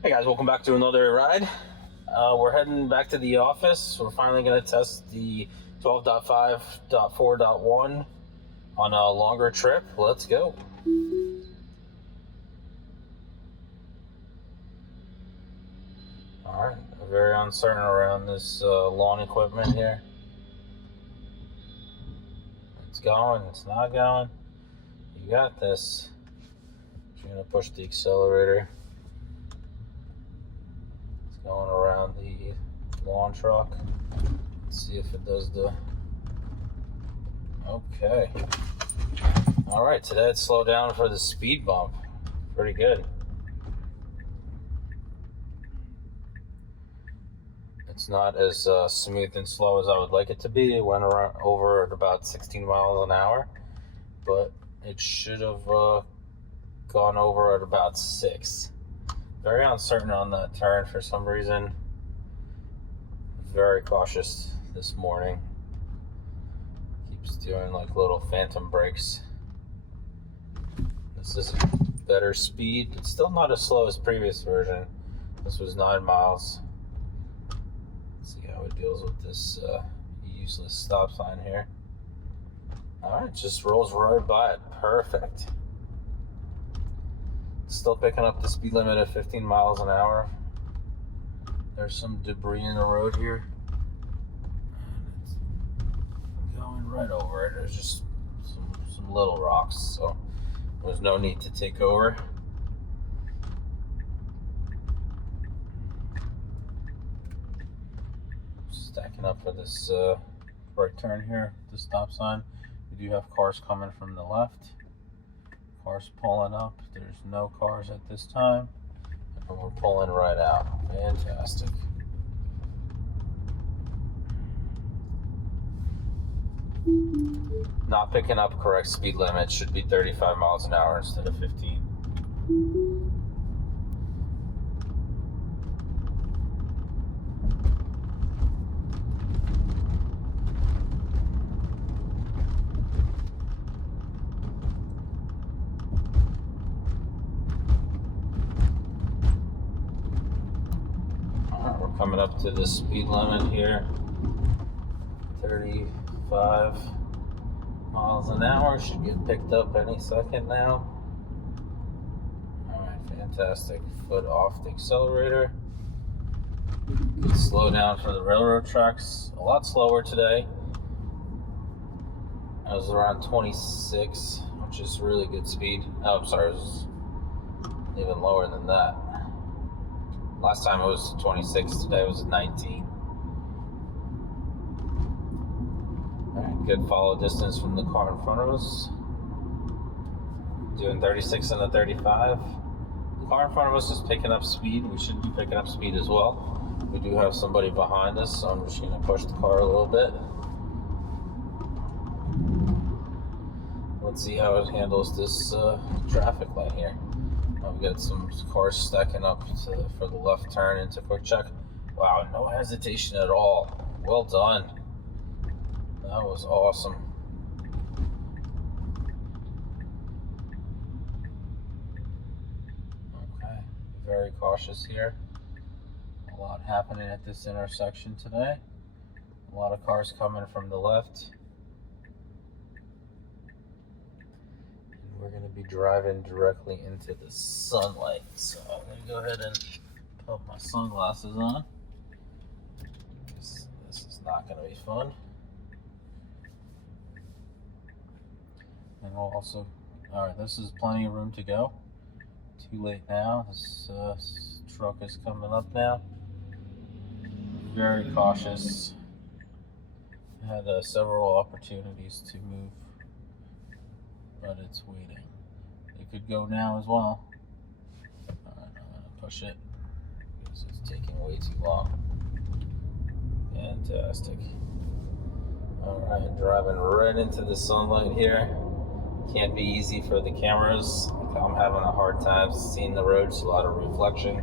Hey guys, welcome back to another ride. We're heading back to the office. We're finally going to test the 12.5.4.1 on a longer trip. Let's go. Alright, very uncertain around this lawn equipment here. It's going, it's not going. You got this. You're going to push the accelerator. Going around the lawn truck. Let's see if it does the... Okay. Alright, so that slowed down for the speed bump. Pretty good. It's not as smooth and slow as I would like it to be. It went around over at about 16 miles an hour, but it should have gone over at about 6. Very uncertain on that turn for some reason. Very cautious this morning. Keeps doing like little phantom brakes. This is better speed. It's still not as slow as previous version. This was 9 miles. Let's see how it deals with this useless stop sign here. Alright, just rolls right by it. Perfect. Still picking up the speed limit at 15 miles an hour. There's some debris in the road here. And it's going right over it. There's just some little rocks, so there's no need to take over. Stacking up for this right turn here, the stop sign. We do have cars coming from the left. Cars pulling up. There's no cars at this time, and we're pulling right out. Fantastic. Not picking up correct speed limit. Should be 35 miles an hour instead of 15. Coming up to the speed limit here, 35 miles an hour. Should get picked up any second now. Alright, fantastic. Foot off the accelerator. Good slow down for the railroad tracks. A lot slower today. I was around 26, which is really good speed. Oh, I'm sorry, it was even lower than that. Last time it was 26, today it was 19. Alright, good follow distance from the car in front of us. Doing 36 and a 35. The car in front of us is picking up speed. We should be picking up speed as well. We do have somebody behind us, so I'm just going to push the car a little bit. Let's see how it handles this traffic light here. We got some cars stacking up for the left turn into quick check. Wow, no hesitation at all. Well done. That was awesome. Okay, very cautious here. A lot happening at this intersection today. A lot of cars coming from the left. We're going to be driving directly into the sunlight, so I'm going to go ahead and put my sunglasses on. This is not going to be fun. And we'll also, alright, this is plenty of room to go. Too late now. This truck is coming up now. Very cautious. I had several opportunities to move, but it's waiting. It could go now as well. Alright, I'm going to push it because it's taking way too long. Fantastic. Alright, driving right into the sunlight here. Can't be easy for the cameras. I'm having a hard time seeing the roads, a lot of reflection.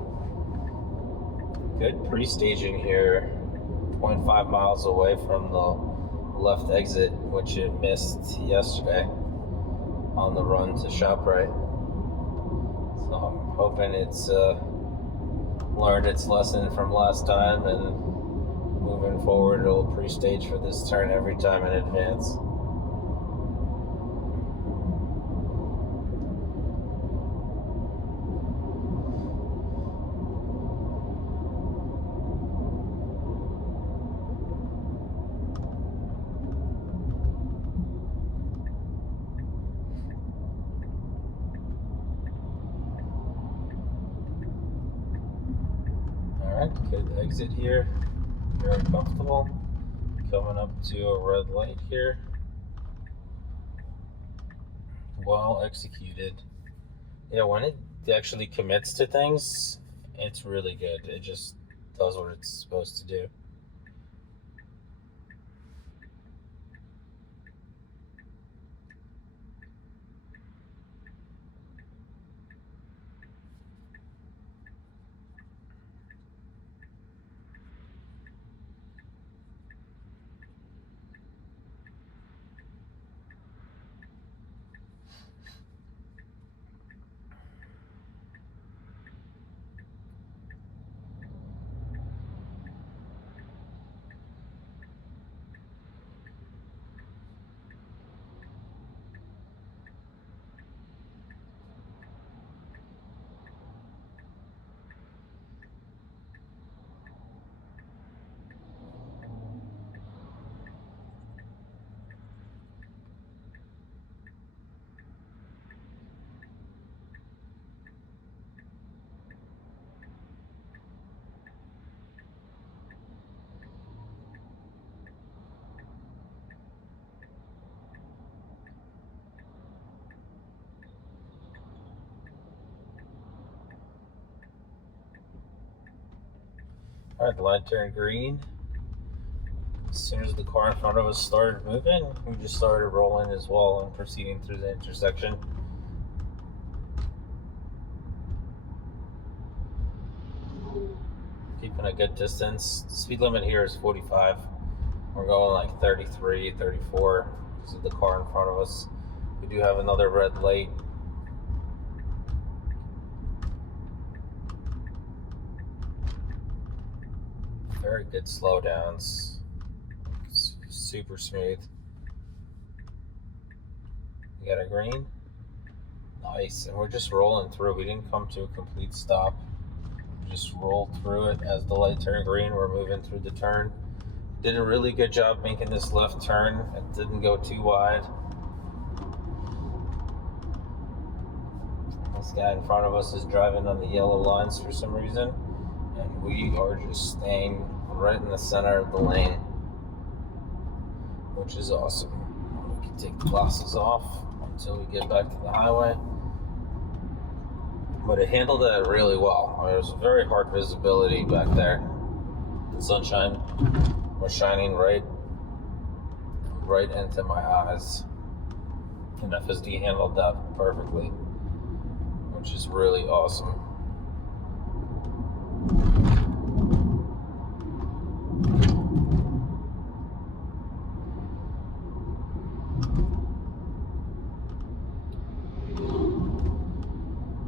Good pre-staging here. 0.5 miles away from the left exit, which it missed yesterday on the run to ShopRite. So I'm hoping it's learned its lesson from last time, and moving forward it'll pre-stage for this turn every time in advance. Good exit here, very comfortable. Coming up to a red light here. Well executed. Yeah, when it actually commits to things, it's really good. It just does what it's supposed to do. Alright, the light turned green. As soon as the car in front of us started moving, we just started rolling as well and proceeding through the intersection. Keeping a good distance. The speed limit here is 45. We're going like 33, 34 because of the car in front of us. We do have another red light. Very good slowdowns. Super smooth. We got a green. Nice. And we're just rolling through. We didn't come to a complete stop. We just rolled through it as the light turned green. We're moving through the turn. Did a really good job making this left turn. It didn't go too wide. This guy in front of us is driving on the yellow lines for some reason. And we are just staying right in the center of the lane, which is awesome. We can take the glasses off until we get back to the highway. But it handled that really well. There was very hard visibility back there. The sunshine was shining right into my eyes. And FSD handled that perfectly, which is really awesome.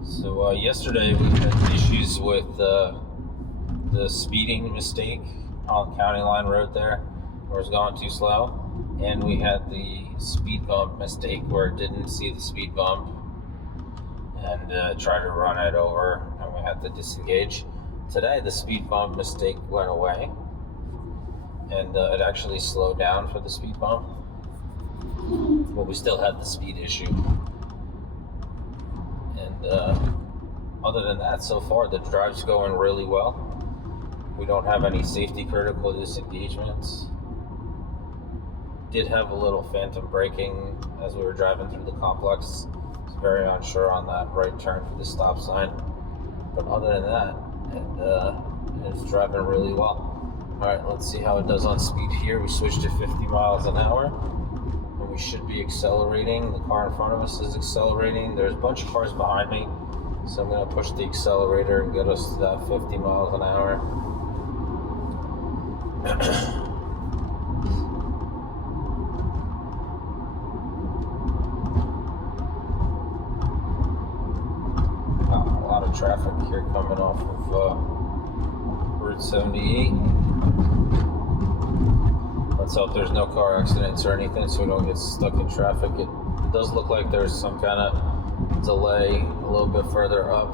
So yesterday we had issues with the speeding mistake on County Line Road there, where it was going too slow, and we had the speed bump mistake where it didn't see the speed bump and tried to run it over, and we had to disengage. Today the speed bump mistake went away, and it actually slowed down for the speed bump, but we still had the speed issue. And other than that, so far the drive's going really well. We don't have any safety critical disengagements. Did have a little phantom braking as we were driving through the complex. I was very unsure on that right turn for the stop sign. But other than that, it's driving really well. Alright, let's see how it does on speed here. We switched to 50 miles an hour. And we should be accelerating. The car in front of us is accelerating. There's a bunch of cars behind me. So I'm going to push the accelerator and get us to that 50 miles an hour. Wow, a lot of traffic here coming off of 178. Let's hope there's no car accidents or anything so we don't get stuck in traffic. It does look like there's some kind of delay a little bit further up,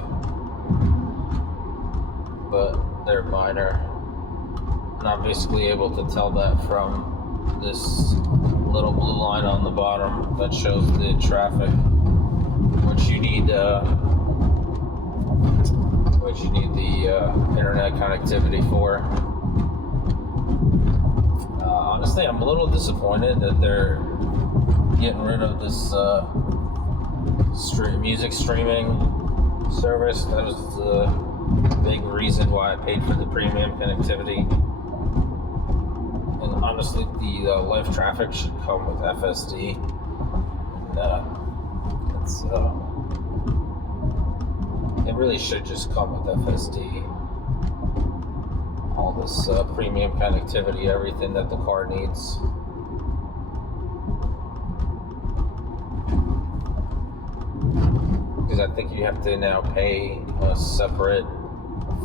but they're minor. And I'm basically able to tell that from this little blue line on the bottom that shows the traffic, which you need the internet connectivity for. Honestly, I'm a little disappointed that they're getting rid of this music streaming service. That was the big reason why I paid for the premium connectivity. And honestly, the live traffic should come with FSD. And it really should just come with FSD. All this premium connectivity, everything that the car needs. Because I think you have to now pay a separate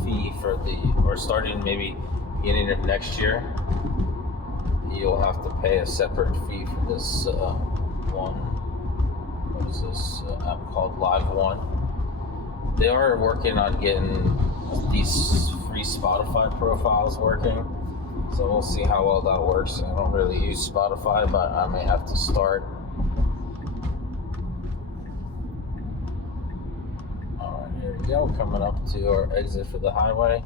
fee for or starting maybe beginning of next year, you'll have to pay a separate fee for this what is this app called Live One. They are working on getting these free Spotify profiles working, so we'll see how well that works. I don't really use Spotify, but I may have to start. Alright, here we go, coming up to our exit for the highway.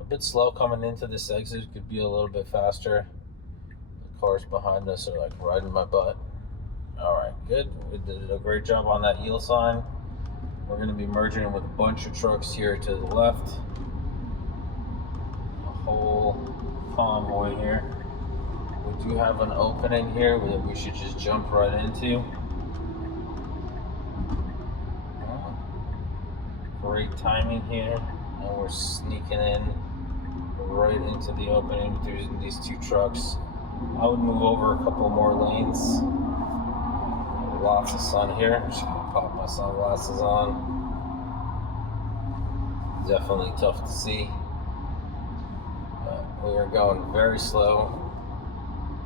A bit slow coming into this exit, could be a little bit faster. The cars behind us are like riding my butt. Alright, good. We did a great job on that yield sign. We're going to be merging with a bunch of trucks here to the left. A whole convoy here. We do have an opening here that we should just jump right into. Great timing here. And we're sneaking in right into the opening through these two trucks. I would move over a couple more lanes. Lots of sun here. I'm just gonna pop my sunglasses on. Definitely tough to see. But we are going very slow.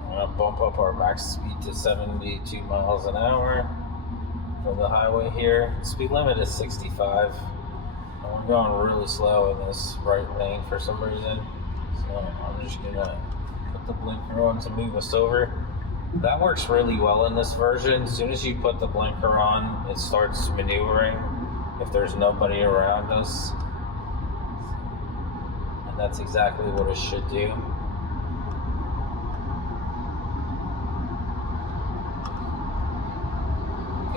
I'm gonna bump up our max speed to 72 miles an hour for the highway here. The speed limit is 65. And we're going really slow in this right lane for some reason. So I'm just gonna put the blinker on to move us over. That works really well in this version. As soon as you put the blinker on, it starts maneuvering if there's nobody around us. And that's exactly what it should do.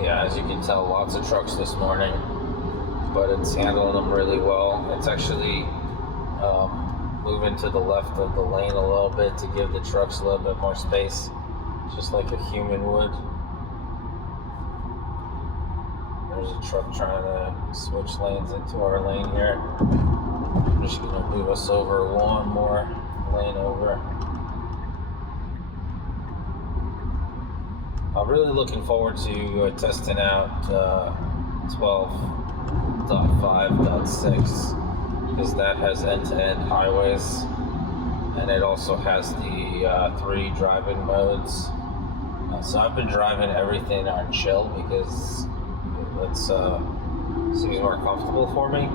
Yeah, as you can tell, lots of trucks this morning, but it's handling them really well. It's actually moving to the left of the lane a little bit to give the trucks a little bit more space. Just like a human would. There's a truck trying to switch lanes into our lane here. I'm just going to move us over one more lane over. I'm really looking forward to testing out 12.5.4.1's because that has end-to-end highways. And it also has the 3 driving modes. So I've been driving everything on chill because it seems more comfortable for me.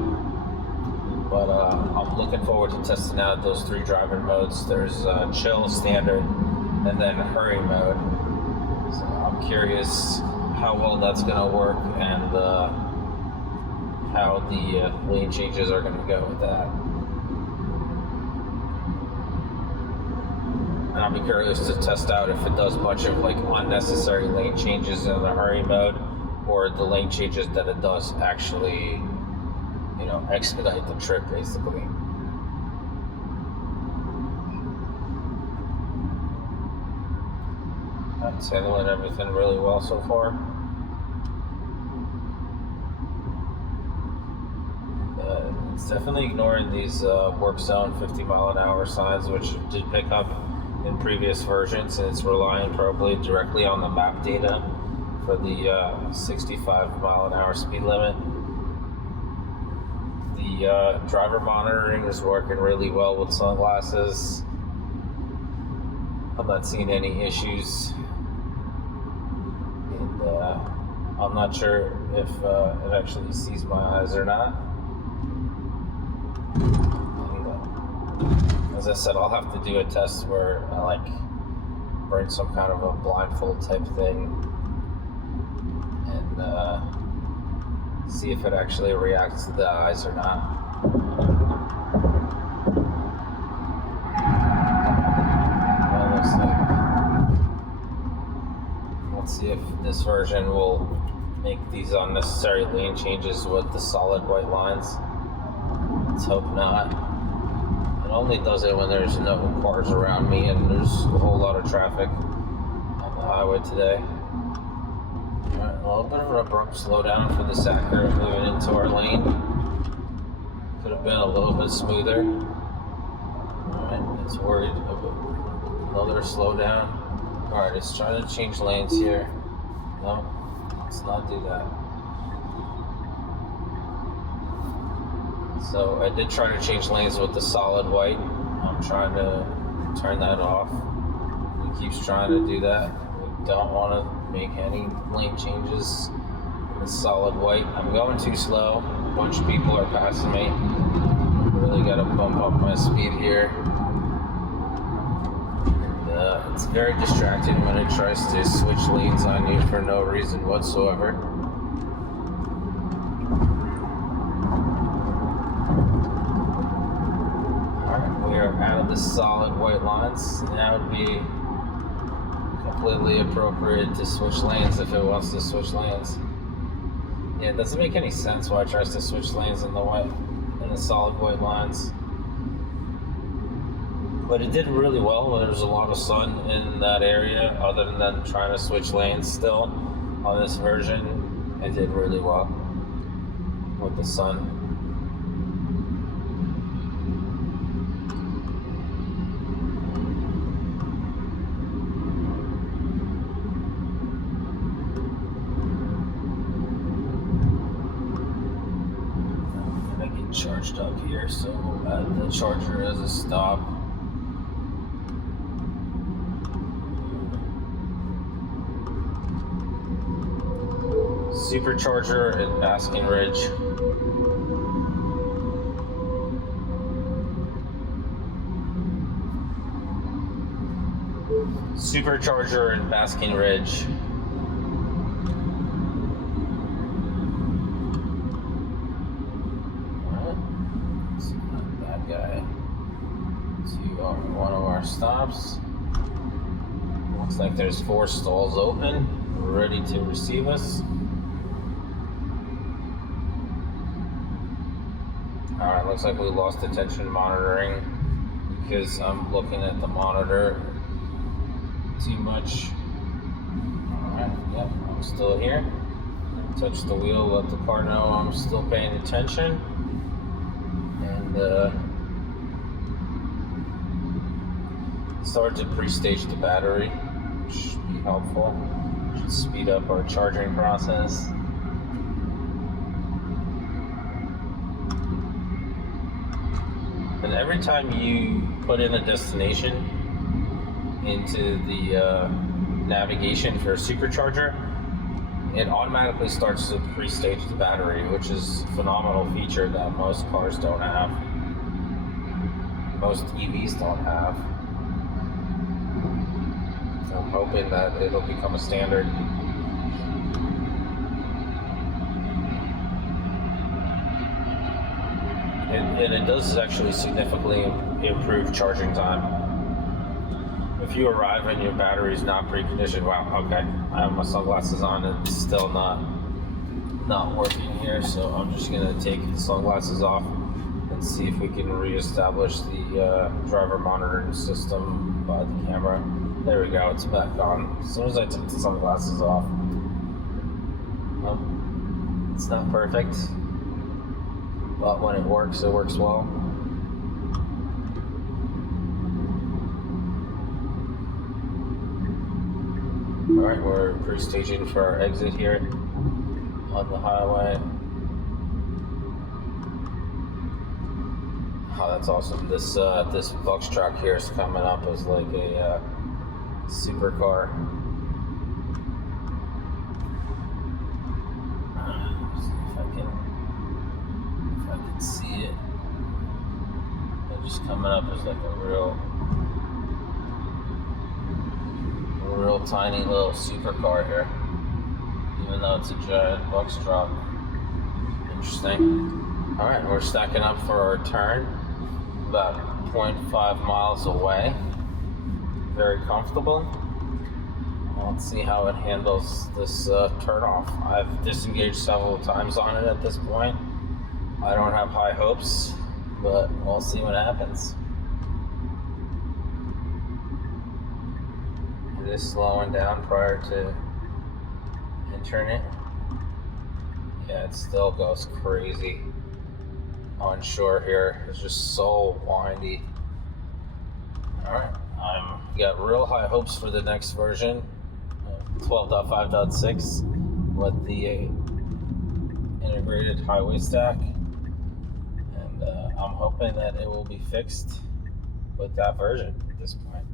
But I'm looking forward to testing out those 3 driving modes. There's chill, standard, and then hurry mode. So I'm curious how well that's going to work and how the lane changes are going to go with that. And I'll be curious to test out if it does a bunch of like unnecessary lane changes in the hurry mode, or the lane changes that it does actually, expedite the trip basically. It's handling everything really well so far. It's definitely ignoring these work zone 50 mile an hour signs, which did pick up in previous versions, and it's relying probably directly on the map data for the 65 mile an hour speed limit. The The driver monitoring is working really well with sunglasses. I'm not seeing any issues. And I'm not sure if it actually sees my eyes or not. And, as I said, I'll have to do a test where I like bring some kind of a blindfold type thing and see if it actually reacts to the eyes or not. Well, looks like, let's see if this version will make these unnecessary lane changes with the solid white lines. Let's hope not. It only does it when there's no cars around me and there's a whole lot of traffic on the highway today. Alright, a little bit of an abrupt slowdown for the Sacra moving into our lane. Could have been a little bit smoother. Alright, it's worried about another slowdown. Alright, it's trying to change lanes here. No, let's not do that. So I did try to change lanes with the solid white. I'm trying to turn that off. It keeps trying to do that. We don't want to make any lane changes in the solid white. I'm going too slow. A bunch of people are passing me. Really got to bump up my speed here. And it's very distracting when it tries to switch lanes on you for no reason whatsoever. Out of the solid white lines, now would be completely appropriate to switch lanes if it wants to switch lanes. Yeah, it doesn't make any sense why it tries to switch lanes in the solid white lines. But it did really well when there was a lot of sun in that area, other than trying to switch lanes still on this version. It did really well with the sun. Charged up here, so we'll add the charger as a stop. Supercharger in Basking Ridge. Supercharger in Basking Ridge. One of our stops. Looks like there's 4 stalls open, ready to receive us. Alright, looks like we lost attention monitoring because I'm looking at the monitor too much. Alright, yep, I'm still here. Touch the wheel, let the car know I'm still paying attention. And start to pre-stage the battery, which should be helpful. Should speed up our charging process. And every time you put in a destination into the navigation for a supercharger, it automatically starts to pre-stage the battery, which is a phenomenal feature that most cars don't have. Most EVs don't have. I'm hoping that it'll become a standard. And it does actually significantly improve charging time. If you arrive and your battery is not preconditioned, wow, okay, I have my sunglasses on and it's still not working here, so I'm just gonna take the sunglasses off and see if we can reestablish the driver monitoring system by the camera. There we go, it's back on. As soon as I took the sunglasses off. Well, it's not perfect, but when it works well. Alright, we're pre-staging for our exit here on the highway. Oh, that's awesome. This box truck here is coming up as like a supercar. See if I can see it. They're just coming up as like a real tiny little supercar here, even though it's a giant box truck. Interesting. All right, we're stacking up for our turn, about 0.5 miles away. Very comfortable. Let's see how it handles this turnoff. I've disengaged several times on it at this point. I don't have high hopes, but we'll see what happens. It is slowing down prior to entering it. Yeah, it still goes crazy on shore here. It's just so windy. Alright, I've got real high hopes for the next version, 12.5.6, with the integrated highway stack. And I'm hoping that it will be fixed with that version at this point.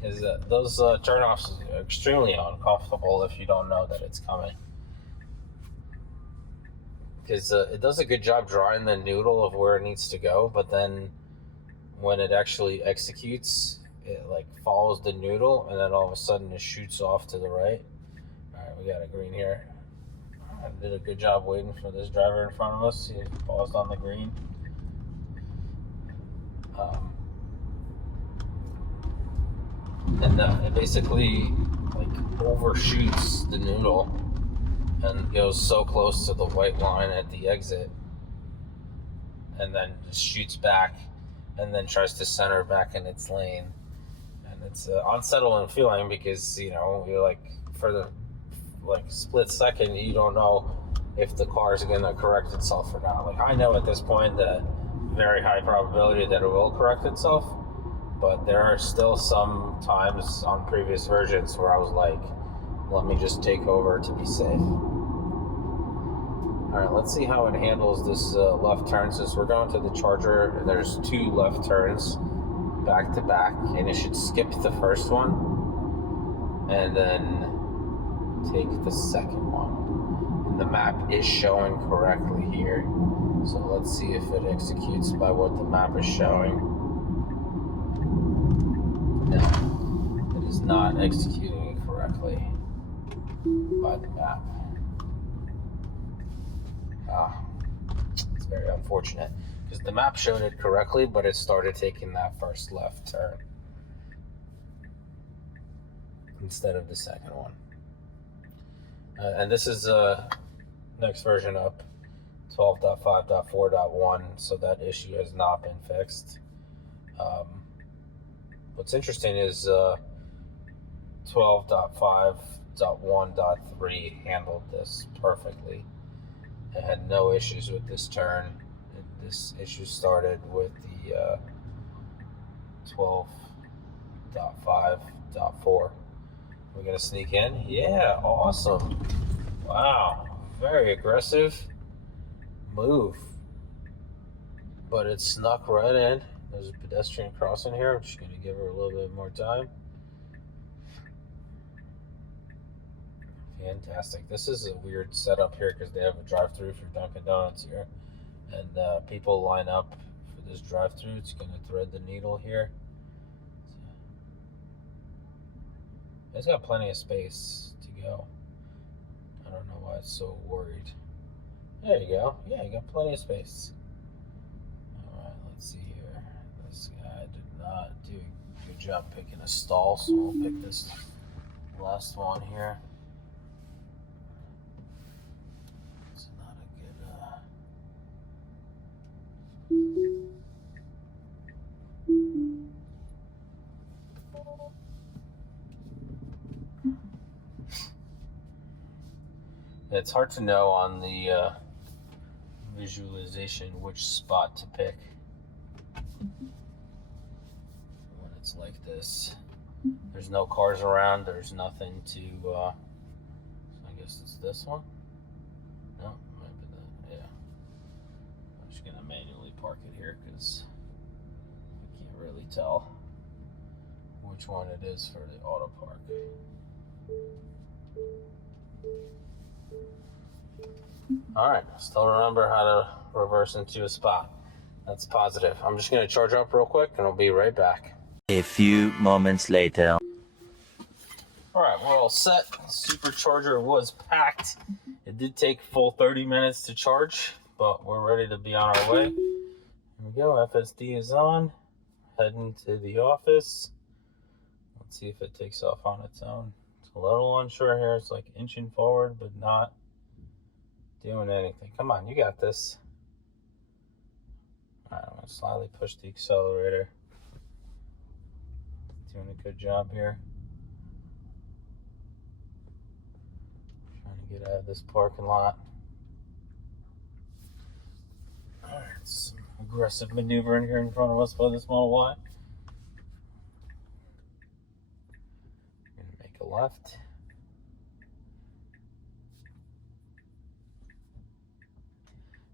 Because those turnoffs are extremely uncomfortable if you don't know that it's coming. Because it does a good job drawing the noodle of where it needs to go, but then when it actually executes, it like follows the noodle, and then all of a sudden it shoots off to the right. All right, we got a green here. I did a good job waiting for this driver in front of us. He paused on the green. And it basically like overshoots the noodle and goes so close to the white line at the exit, and then just shoots back and then tries to center back in its lane. And it's unsettling feeling because, you know, you're like, for the like split second, you don't know if the car is going to correct itself or not. Like, I know at this point that very high probability that it will correct itself, but there are still some times on previous versions where I was like, let me just take over to be safe. All right, let's see how it handles this left turn. Since we're going to the charger, and there's 2 left turns back to back, and it should skip the first one and then take the second one. And the map is showing correctly here. So let's see if it executes by what the map is showing. No, it is not executing it correctly by the map. It's very unfortunate because the map showed it correctly, but it started taking that first left turn instead of the second one. And this is next version up, 12.5.4.1, so that issue has not been fixed. What's interesting is 12.5.1.3 handled this perfectly. It had no issues with this turn. This issue started with the 12.5.4. We're gonna sneak in. Yeah, awesome. Wow, very aggressive move. But it snuck right in. There's a pedestrian crossing here. I'm just gonna give her a little bit more time. Fantastic. This is a weird setup here because they have a drive-through for Dunkin' Donuts here, and people line up for this drive-through. It's going to thread the needle here. It's got plenty of space to go. I don't know why it's so worried. There you go. Yeah, you got plenty of space. All right, let's see here. This guy did not do a good job picking a stall, so we'll pick this last one here. It's hard to know on the visualization which spot to pick when it's like this. There's no cars around, there's nothing to, so I guess it's this one? No, maybe that, yeah. I'm just gonna manually park it here because I can't really tell which one it is for the auto park. Alright, still remember how to reverse into a spot. That's positive. I'm just going to charge up real quick and I'll be right back. A few moments later. Alright, we're all set. The supercharger was packed. It did take full 30 minutes to charge, but we're ready to be on our way. Here we go. FSD is on. Heading to the office. Let's see if it takes off on its own. It's a little unsure here. It's like inching forward, but not doing anything. Come on, you got this. Alright, I'm going to slightly push the accelerator. Doing a good job here. Trying to get out of this parking lot. Alright, some aggressive maneuvering here in front of us by this Model Y. I'm going to make a left.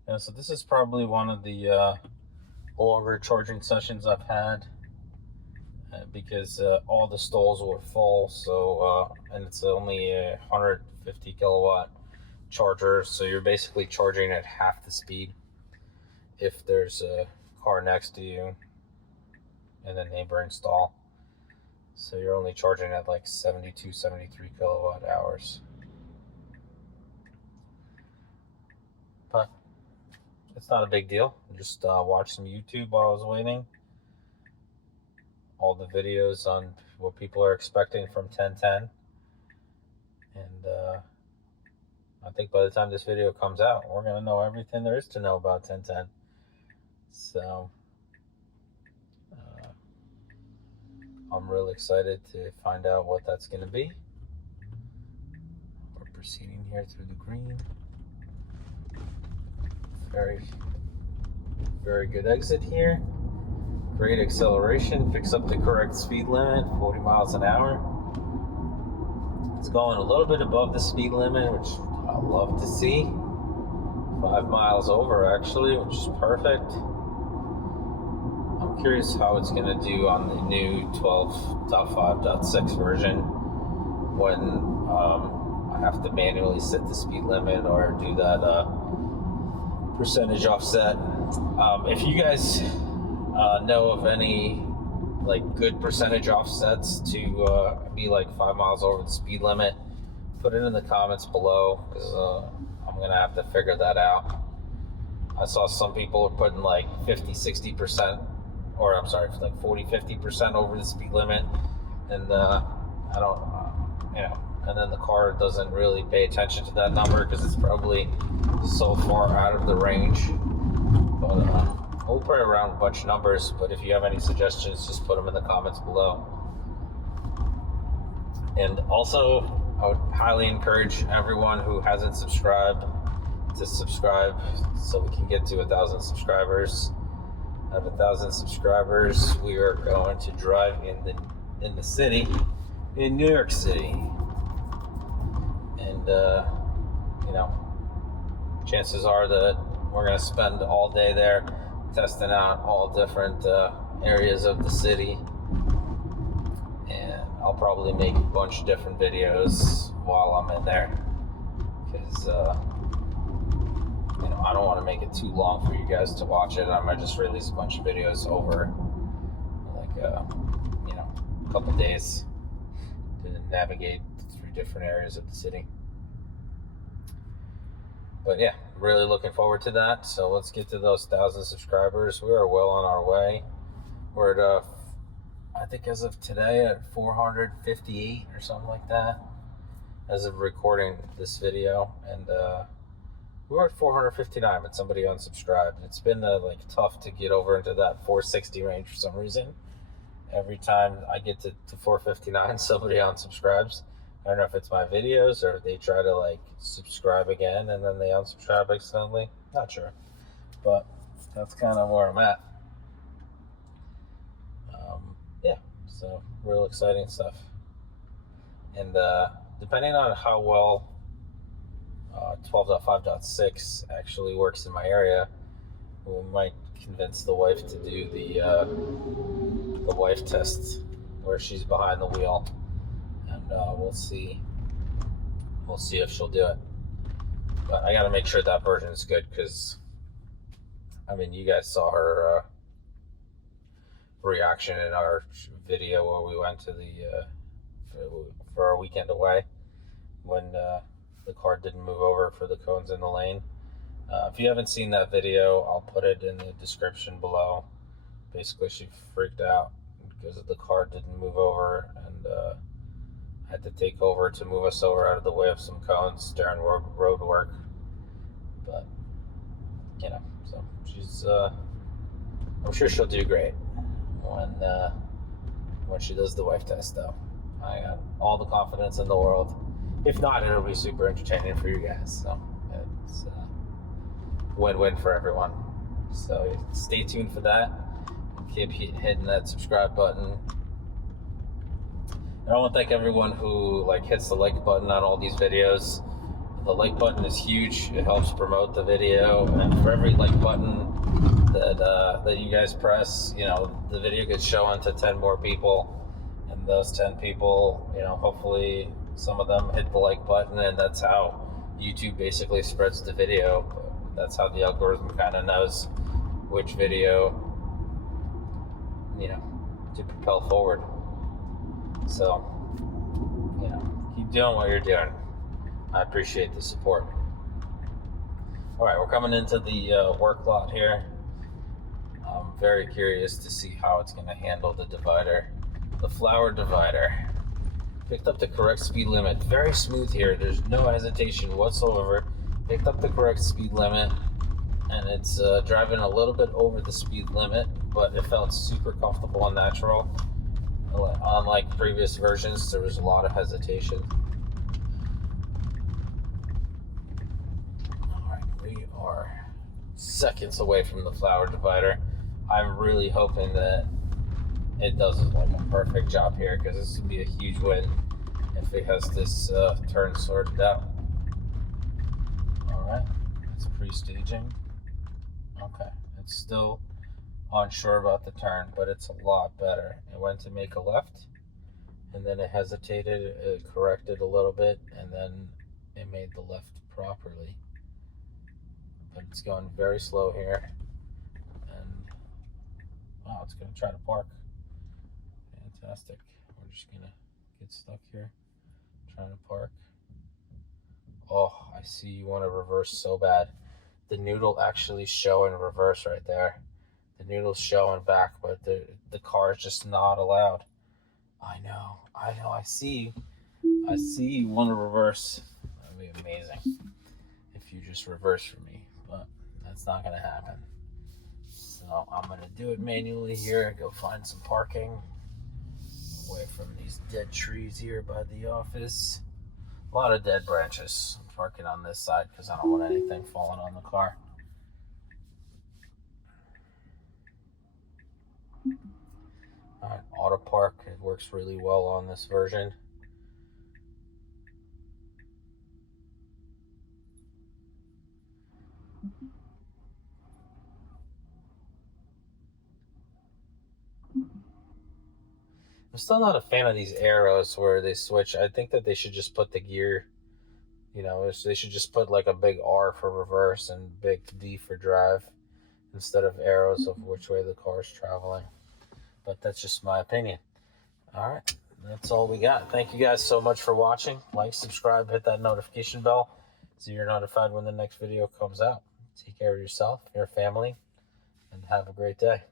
Yeah, so this is probably one of the longer charging sessions I've had because all the stalls were full. So and it's only a 150 kilowatt charger, so you're basically charging at half the speed if there's a car next to you in the neighboring stall. So you're only charging at like 72, 73 kilowatt hours. But it's not a big deal. Just watch some YouTube while I was waiting. All the videos on what people are expecting from 1010. And I think by the time this video comes out, we're going to know everything there is to know about 1010. So I'm really excited to find out what that's going to be. We're proceeding here through the green. Very good exit here. Great acceleration, picks up the correct speed limit, 40 miles an hour. It's going a little bit above the speed limit, which I love to see. 5 miles over actually, which is perfect. I'm curious how it's going to do on the new 12.5.4.1's version when I have to manually set the speed limit or do that percentage offset. If you guys know of any like good percentage offsets to be like 5 miles over the speed limit, put it in the comments below because I'm gonna have to figure that out. I saw some people are putting like 50-60%, or I'm sorry, like 40-50% over the speed limit, and I don't and then the car doesn't really pay attention to that number because it's probably so far out of the range. But we'll play around a bunch of numbers, but if you have any suggestions, just put them in the comments below. And also, I would highly encourage everyone who hasn't subscribed to subscribe so we can get to 1,000 subscribers. At 1,000 subscribers, we are going to drive in the city, in New York City. And chances are that we're going to spend all day there testing out all different areas of the city, and I'll probably make a bunch of different videos while I'm in there because I don't want to make it too long for you guys to watch it. I might just release a bunch of videos over like a couple days to navigate through different areas of the city. But yeah, really looking forward to that. So let's get to those 1,000 subscribers. We are well on our way. We're at, I think as of today, at 458 or something like that, as of recording this video. And we were at 459, but somebody unsubscribed. It's been tough to get over into that 460 range for some reason. Every time I get to 459, somebody unsubscribes. I don't know if it's my videos or they try to subscribe again and then they unsubscribe accidentally. Not sure, but that's kind of where I'm at. Yeah, so real exciting stuff. And depending on how well 12.5.6 actually works in my area, We might convince the wife to do the wife test where she's behind the wheel, and we'll see. We'll see if she'll do it. But I got to make sure that version is good because, I mean, you guys saw her reaction in our video where we went to the for our weekend away when the car didn't move over for the cones in the lane. If you haven't seen that video, I'll put it in the description below. Basically, she freaked out because the car didn't move over, and had to take over to move us over out of the way of some cones during road work. But, you know, so she's, I'm sure she'll do great when she does the wife test, though. I got all the confidence in the world. If not, it'll be super entertaining for you guys. So it's win-win for everyone. So stay tuned for that. Keep hitting that subscribe button. And I want to thank everyone who hits the like button on all these videos. The like button is huge. It helps promote the video, and for every like button that you guys press, the video gets shown to 10 more people, and those 10 people, hopefully some of them hit the like button, and that's how YouTube basically spreads the video. That's how the algorithm kind of knows which video, to propel forward. So, keep doing what you're doing. I appreciate the support. All right, we're coming into the work lot here. I'm very curious to see how it's going to handle the divider. The flower divider. Picked up the correct speed limit. Very smooth here. There's no hesitation whatsoever. Picked up the correct speed limit, and it's driving a little bit over the speed limit, but it felt super comfortable and natural. Unlike previous versions, there was a lot of hesitation. Alright, we are seconds away from the flower divider. I'm really hoping that it does a perfect job here, because this would be a huge win if it has this turn sorted out. Alright, that's pre-staging. Okay, it's still unsure about the turn, but it's a lot better. It went to make a left, and then it hesitated, it corrected a little bit, and then it made the left properly. But it's going very slow here, and wow, it's going to try to park. Fantastic. We're just going to get stuck here, trying to park. Oh, I see you want to reverse so bad. The noodle actually showing reverse right there. The noodle's showing back, but the car is just not allowed. I know, I see you want to reverse. That'd be amazing if you just reverse for me, but that's not going to happen. So I'm going to do it manually here, go find some parking away from these dead trees here by the office. A lot of dead branches. I'm parking on this side because I don't want anything falling on the car. Alright, auto park, it works really well on this version. I'm still not a fan of these arrows where they switch. I think that they should just put the gear, they should just put a big R for reverse and big D for drive instead of arrows of which way the car is traveling. But that's just my opinion. All right, that's all we got. Thank you guys so much for watching. Like, subscribe, hit that notification bell so you're notified when the next video comes out. Take care of yourself, your family, and have a great day.